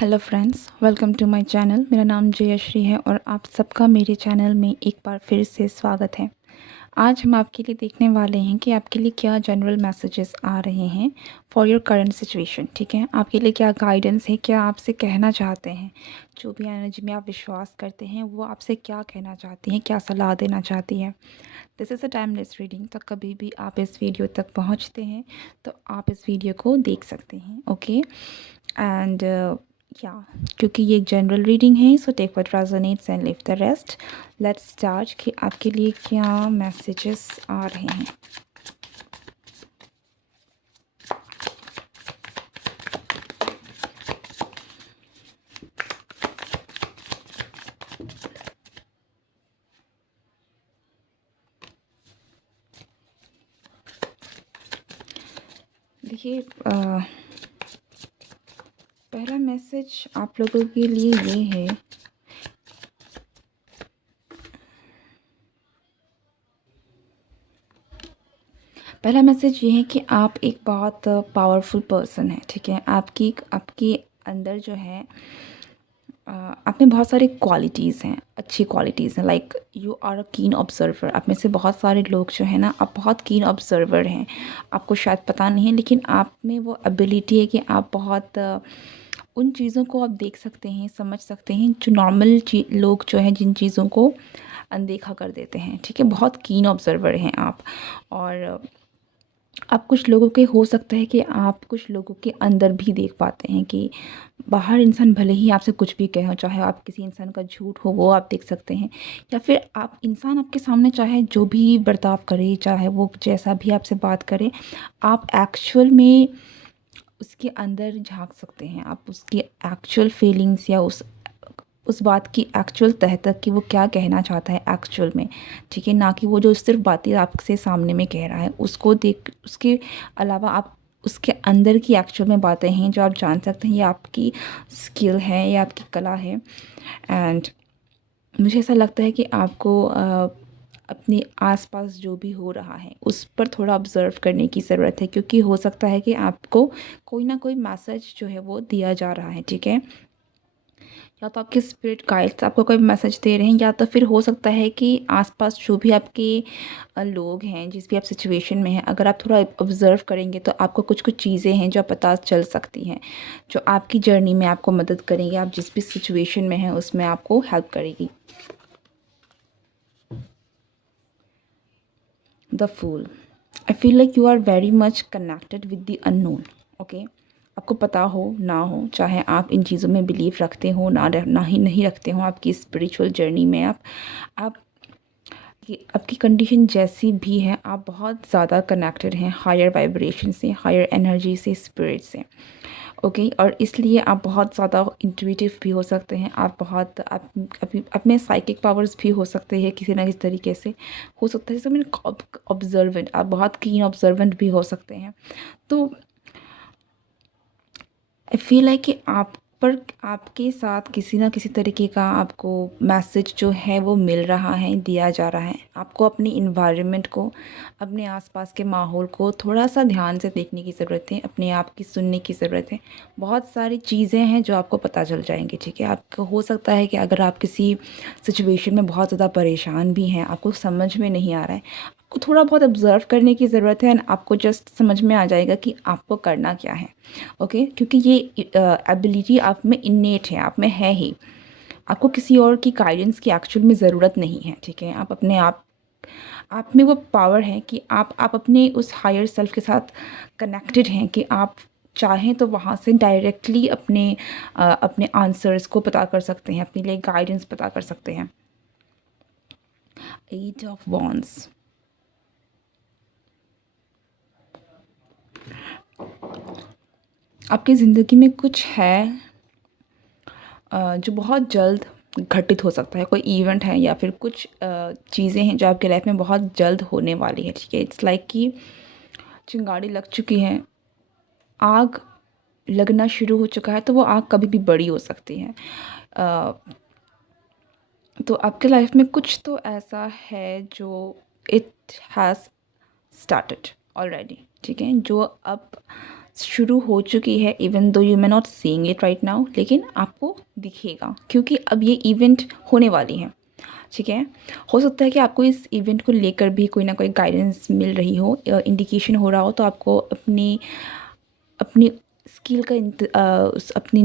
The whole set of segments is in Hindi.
Hello friends, welcome to my channel. मेरा नाम जयश्री है और आप सबका मेरे चैनल में एक बार फिर से स्वागत है। आज हम आपके लिए देखने वाले हैं कि आपके लिए क्या जनरल मैसेजेस आ रहे हैं फॉर योर करंट सिचुएशन। ठीक है, आपके लिए क्या गाइडेंस है, क्या आपसे कहना चाहते हैं। जो भी एनर्जी में आप विश्वास करते हैं वो आपसे क्या कहना चाहती हैं, क्या सलाह देना चाहती है। This is a timeless reading. तो कभी भी आप इस वीडियो तक पहुंचते हैं तो आप इस वीडियो को देख सकते हैं। ओके एंड या क्योंकि ये एक जनरल रीडिंग है, so take what resonates and leave the rest. Let's start कि आपके लिए क्या मैसेजेस आ रहे हैं। देखिए, पहला मैसेज आप लोगों के लिए ये है। पहला मैसेज ये है कि आप एक बहुत पावरफुल पर्सन है। ठीक है, आपकी आपके अंदर जो है आप में बहुत सारी क्वालिटीज़ हैं, अच्छी क्वालिटीज़ हैं। लाइक यू आर अ कीन ऑब्जर्वर। आप में से बहुत सारे लोग जो है ना, आप बहुत कीन ऑब्जर्वर हैं। आपको शायद पता नहीं है, लेकिन आप में वो एबिलिटी है कि आप बहुत उन चीज़ों को आप देख सकते हैं, समझ सकते हैं जो नॉर्मल लोग जो हैं जिन चीज़ों को अनदेखा कर देते हैं। ठीक है, बहुत कीन ऑब्जर्वर हैं आप। और आप कुछ लोगों के हो सकता है कि आप कुछ लोगों के अंदर भी देख पाते हैं कि बाहर इंसान भले ही आपसे कुछ भी कहे हो, चाहे आप किसी इंसान का झूठ हो वो आप देख सकते हैं, या फिर आप इंसान आपके सामने चाहे जो भी बर्ताव करे, चाहे वो जैसा भी आपसे बात करे, आप एक्चुअल में उसके अंदर झांक सकते हैं। आप उसकी एक्चुअल फीलिंग्स या उस बात की एक्चुअल तह तक कि वो क्या कहना चाहता है एक्चुअल में। ठीक है, ना कि वो जो सिर्फ बातें आपसे सामने में कह रहा है उसको देख। उसके अलावा आप उसके अंदर की एक्चुअल में बातें हैं जो आप जान सकते हैं। ये आपकी स्किल है, ये आपकी कला है। एंड मुझे ऐसा लगता है कि आपको अपने आसपास जो भी हो रहा है उस पर थोड़ा ऑब्ज़र्व करने की ज़रूरत है, क्योंकि हो सकता है कि आपको कोई ना कोई मैसेज जो है वो दिया जा रहा है। ठीक है, या तो आपके स्पिरिट गाइड्स आपको कोई मैसेज दे रहे हैं, या तो फिर हो सकता है कि आसपास जो भी आपके लोग हैं, जिस भी आप सिचुएशन में हैं, अगर आप थोड़ा ऑब्ज़र्व करेंगे तो आपको कुछ कुछ चीज़ें हैं जो पता चल सकती हैं, जो आपकी जर्नी में आपको मदद करेंगे। आप जिस भी सिचुएशन में हैं उसमें आपको हेल्प करेगी। The fool. I feel like you are very much connected with the unknown. Okay, आपको पता हो ना हो, चाहे आप इन चीज़ों में बिलीव रखते हो ना ही नहीं रखते हो, आपकी स्पिरिचुअल जर्नी में आप कि आपकी कंडीशन जैसी भी है, आप बहुत ज़्यादा कनेक्टेड हैं हायर वाइब्रेशन से, हायर एनर्जी से, स्पिरिट से। ओके, और इसलिए आप बहुत ज़्यादा इंट्यूटिव भी हो सकते हैं। आप बहुत आप में साइकिक पावर्स भी हो सकते हैं किसी ना किसी तरीके से। हो सकता है जैसे मैंने ऑब्जर्वेंट, आप बहुत कीन ऑब्जर्वेंट भी हो सकते हैं। तो आई फील है कि आप पर आपके साथ किसी ना किसी तरीके का आपको मैसेज जो है वो मिल रहा है, दिया जा रहा है। आपको अपनी इन्वायरमेंट को, अपने आसपास के माहौल को थोड़ा सा ध्यान से देखने की ज़रूरत है, अपने आप की सुनने की ज़रूरत है। बहुत सारी चीज़ें हैं जो आपको पता चल जाएंगी। ठीक है, आपको हो सकता है कि अगर आप किसी सिचुएशन में बहुत ज़्यादा परेशान भी हैं, आपको समझ में नहीं आ रहा है, आपको थोड़ा बहुत ऑब्ज़र्व करने की ज़रूरत है, एंड आपको जस्ट समझ में आ जाएगा कि आपको करना क्या है। ओके, क्योंकि ये एबिलिटी आप में इन्नेट है, आप में है ही। आपको किसी और की गाइडेंस की एक्चुअल में ज़रूरत नहीं है। ठीक है, आप अपने आप में वो पावर है कि आप अपने उस हायर सेल्फ के साथ कनेक्टेड हैं कि आप चाहें तो वहाँ से डायरेक्टली अपने आंसर्स को पता कर सकते हैं, अपने लिए गाइडेंस पता कर सकते हैं। 8 ऑफ वॉन्ड्स। आपकी ज़िंदगी में कुछ है जो बहुत जल्द घटित हो सकता है। कोई इवेंट है या फिर कुछ चीज़ें हैं जो आपके लाइफ में बहुत जल्द होने वाली है। ठीक है, इट्स लाइक कि चिंगारी लग चुकी है, आग लगना शुरू हो चुका है, तो वो आग कभी भी बड़ी हो सकती है। अ, तो आपके लाइफ में कुछ तो ऐसा है जो इट हैज़ स्टार्टेड ऑलरेडी। ठीक है, जो अब शुरू हो चुकी है, even though you may not seeing it right now, लेकिन आपको दिखेगा क्योंकि अब ये इवेंट होने वाली है। ठीक है, हो सकता है कि आपको इस इवेंट को लेकर भी कोई ना कोई गाइडेंस मिल रही हो, इंडिकेशन हो रहा हो, तो आपको अपनी अपनी स्किल का अपनी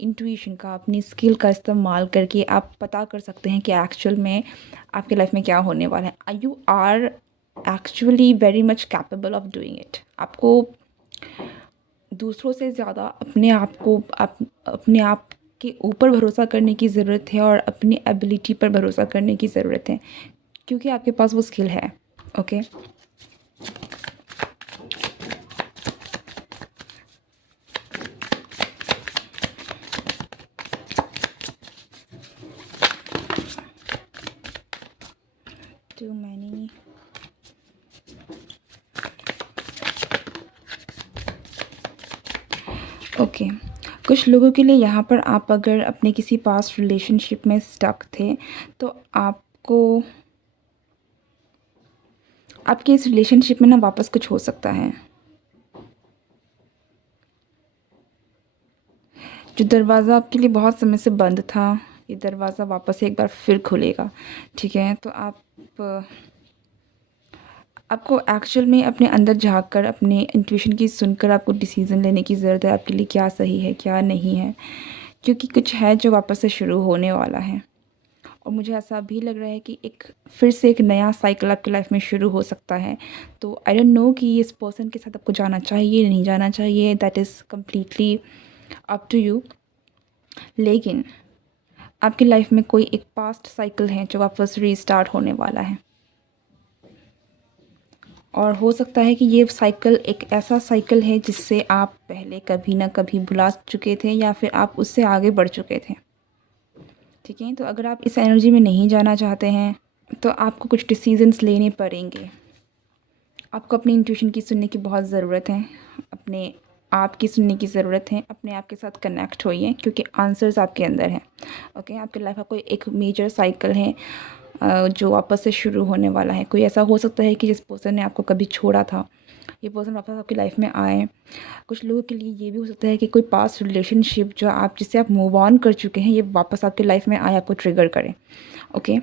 इंट्यूशन का, अपनी स्किल का इस्तेमाल करके आप पता कर सकते हैं कि एक्चुअल में आपके लाइफ में क्या होने वाला है। You are actually very much capable of doing it. आपको दूसरों से ज़्यादा अपने आप के ऊपर भरोसा करने की ज़रूरत है और अपनी एबिलिटी पर भरोसा करने की ज़रूरत है, क्योंकि आपके पास वो स्किल है। Okay, to many. ओके, कुछ लोगों के लिए यहाँ पर आप अगर अपने किसी पास्ट रिलेशनशिप में स्टक थे, तो आपको आपके इस रिलेशनशिप में ना वापस कुछ हो सकता है। जो दरवाज़ा आपके लिए बहुत समय से बंद था, ये दरवाज़ा वापस से एक बार फिर खुलेगा। ठीक है, तो आपको एक्चुअल में अपने अंदर झाँक कर, अपने इंट्यूशन की सुनकर आपको डिसीज़न लेने की ज़रूरत है, आपके लिए क्या सही है क्या नहीं है, क्योंकि कुछ है जो वापस से शुरू होने वाला है। और मुझे ऐसा भी लग रहा है कि फिर से एक नया साइकिल आपकी लाइफ में शुरू हो सकता है। तो आई डोंट नो कि इस पर्सन के साथ आपको जाना चाहिए नहीं जाना चाहिए, that is completely up to you. लेकिन आपकी लाइफ में कोई एक पास्ट साइकिल है जो वापस रीस्टार्ट होने वाला है, और हो सकता है कि ये साइकिल एक ऐसा साइकिल है जिससे आप पहले कभी ना कभी भुला चुके थे, या फिर आप उससे आगे बढ़ चुके थे। ठीक है, तो अगर आप इस एनर्जी में नहीं जाना चाहते हैं, तो आपको कुछ डिसीजंस लेने पड़ेंगे। आपको अपनी इंट्यूशन की सुनने की बहुत ज़रूरत है, अपने आप की सुनने की ज़रूरत है। अपने आप के साथ कनेक्ट होइए, क्योंकि आंसर्स आपके अंदर हैं। ओके, आपकी लाइफ का कोई एक मेजर साइकिल है जो वापस से शुरू होने वाला है। कोई ऐसा हो सकता है कि जिस पर्सन ने आपको कभी छोड़ा था, ये पर्सन वापस आपकी लाइफ में आए। कुछ लोगों के लिए ये भी हो सकता है कि कोई पास्ट रिलेशनशिप जिससे आप मूव ऑन कर चुके हैं, ये वापस आपकी लाइफ में आए, आपको ट्रिगर करे। ओके,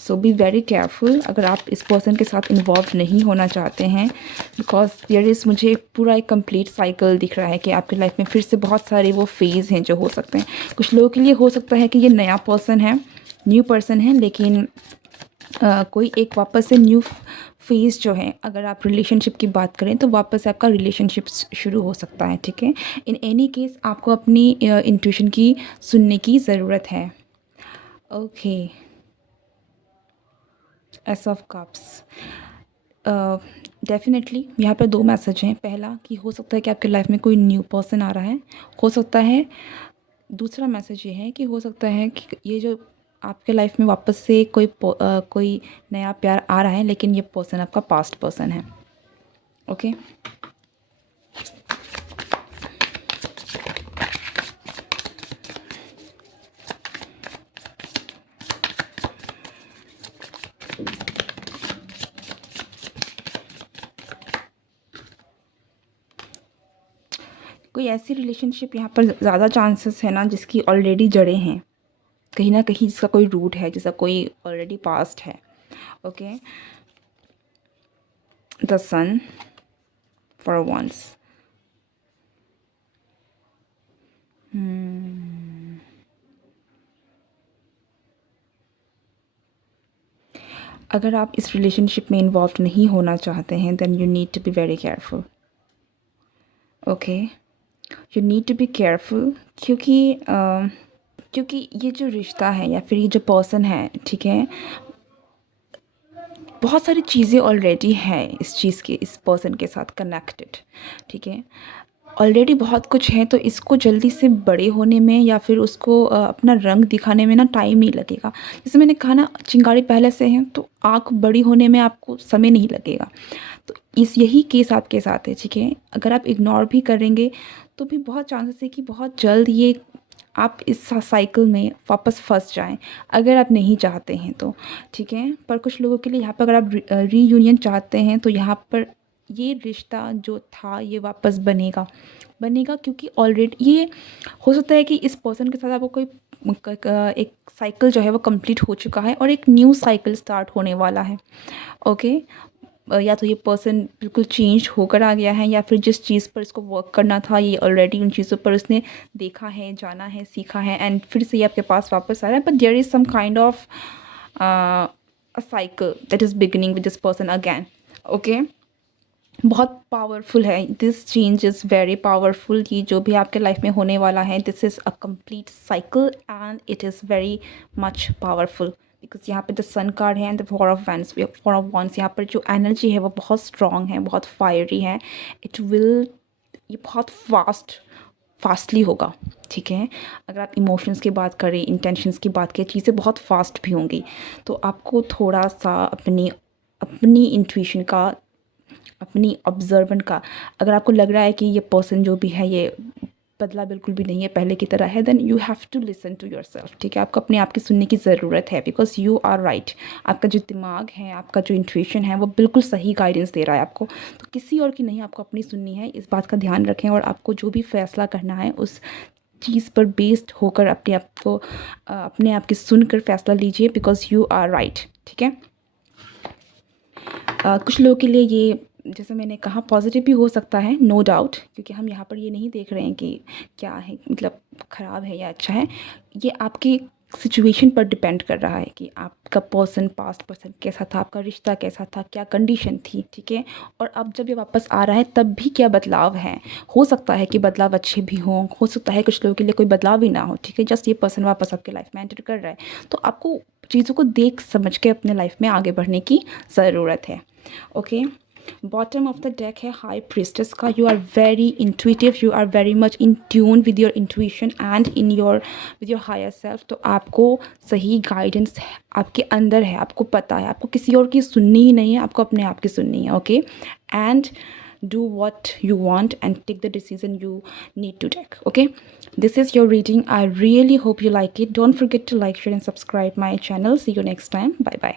सो बी वेरी केयरफुल अगर आप इस पर्सन के साथ इन्वॉल्व नहीं होना चाहते हैं, बिकॉज देयर इज़ मुझे एक कंप्लीट साइकिल दिख रहा है कि आपकी लाइफ में फिर से बहुत सारे वो फेज़ हैं जो हो सकते हैं। कुछ लोगों के लिए हो सकता है कि ये नया पर्सन है, न्यू पर्सन है, लेकिन कोई एक वापस से न्यू फेज़ जो है, अगर आप रिलेशनशिप की बात करें तो वापस से आपका रिलेशनशिप शुरू हो सकता है। ठीक है, इन एनी केस आपको अपनी इंट्यूशन की सुनने की ज़रूरत है। Okay, S of cups. Definitely यहाँ पे दो मैसेज हैं। पहला कि हो सकता है कि आपके लाइफ में कोई न्यू पर्सन आ रहा है, हो सकता है। दूसरा मैसेज ये है कि हो सकता है कि ये जो आपके लाइफ में वापस से कोई नया प्यार आ रहा है, लेकिन ये पर्सन आपका पास्ट पर्सन है। ओके, कोई ऐसी रिलेशनशिप यहाँ पर ज़्यादा चांसेस है ना जिसकी ऑलरेडी जड़ें हैं, कहीं ना कहीं जिसका कोई रूट है, जिसका कोई ऑलरेडी पास्ट है। Okay, the sun four wands. अगर आप इस रिलेशनशिप में इन्वॉल्व नहीं होना चाहते हैं, then you need to be very careful. Okay, you need to be careful, क्योंकि ये जो रिश्ता है या फिर ये जो पर्सन है, ठीक है, बहुत सारी चीज़ें ऑलरेडी हैं इस पर्सन के साथ कनेक्टेड। ठीक है, ऑलरेडी बहुत कुछ है, तो इसको जल्दी से बड़े होने में या फिर उसको अपना रंग दिखाने में ना टाइम नहीं लगेगा। जैसे मैंने कहा ना, चिंगारी पहले से है तो आँख बड़ी होने में आपको समय नहीं लगेगा। तो यही केस आपके साथ है। ठीक है, अगर आप इग्नोर भी करेंगे तो भी बहुत चांसेस है कि बहुत जल्द ये आप इस साइकिल में वापस फंस जाएं, अगर आप नहीं चाहते हैं तो। ठीक है, पर कुछ लोगों के लिए यहाँ पर अगर आप रीयूनियन चाहते हैं, तो यहाँ पर ये रिश्ता जो था ये वापस बनेगा, बनेगा क्योंकि ऑलरेडी ये हो सकता है कि इस पर्सन के साथ आपको कोई एक साइकिल जो है वो कंप्लीट हो चुका है और एक न्यू साइकिल स्टार्ट होने वाला है। ओके, या तो ये पर्सन बिल्कुल चेंज होकर आ गया है या फिर जिस चीज़ पर इसको वर्क करना था ये ऑलरेडी उन चीज़ों पर उसने देखा है, जाना है, सीखा है एंड फिर से ये आपके पास वापस आ रहा है। But there is some kind of a cycle that is beginning with this person again. Okay, बहुत पावरफुल है, this change is very powerful. ये जो भी आपके लाइफ में होने वाला है this is a complete cycle and it is very much powerful because यहाँ पे द सन कार्ड है and the four of wands. यहाँ पर जो एनर्जी है वो बहुत स्ट्रॉन्ग है, बहुत फायरी है। इट विल, ये बहुत फास्टली होगा, ठीक है। अगर आप इमोशंस की बात करें, इंटेंशंस की बात करें, चीज़ें बहुत फास्ट भी होंगी। तो आपको थोड़ा सा अपनी अपनी इंट्यूशन का, अपनी ऑब्जर्वेंट का, अगर आपको लग रहा है कि ये पर्सन जो भी है ये बदला बिल्कुल भी नहीं है, पहले की तरह है, then you have to listen to yourself, ठीक है। आपको अपने आप की सुनने की ज़रूरत है बिकॉज यू आर राइट। आपका जो दिमाग है, आपका जो इंट्यूशन है वो बिल्कुल सही गाइडेंस दे रहा है आपको। तो किसी और की नहीं, आपको अपनी सुननी है, इस बात का ध्यान रखें। और आपको जो भी फैसला करना है उस चीज़ पर बेस्ड होकर अपने आप को अपने आप की सुनकर फैसला लीजिए बिकॉज यू आर राइट, ठीक है। कुछ लोगों के लिए ये, जैसे मैंने कहा, पॉजिटिव भी हो सकता है, नो डाउट, क्योंकि हम यहाँ पर ये नहीं देख रहे हैं कि क्या है, मतलब ख़राब है या अच्छा है। ये आपकी सिचुएशन पर डिपेंड कर रहा है कि आपका पर्सन, पास्ट पर्सन कैसा था, आपका रिश्ता कैसा था, क्या कंडीशन थी, ठीक है। और अब जब ये वापस आ रहा है तब भी क्या बदलाव है। हो सकता है कि बदलाव अच्छे भी हों, हो सकता है कुछ लोगों के लिए कोई बदलाव ही ना हो, ठीक है। जस्ट ये पर्सन वापस आपके लाइफ में एंटर कर रहा है, तो आपको चीज़ों को देख समझ के अपने लाइफ में आगे बढ़ने की ज़रूरत है। Okay, bottom of the deck है हाई प्रिस्टेस का। You are very intuitive, you are very much in tune with your intuition and in your with your higher self. तो आपको सही गाइडेंस आपके अंदर है, आपको पता है, आपको किसी और की सुननी ही नहीं है, आपको अपने आप की सुननी है। Okay, and do what you want and take the decision you need to take. Okay, this is your reading. I really hope you like it. Don't forget to like, share and subscribe my channel. See you next time. Bye bye.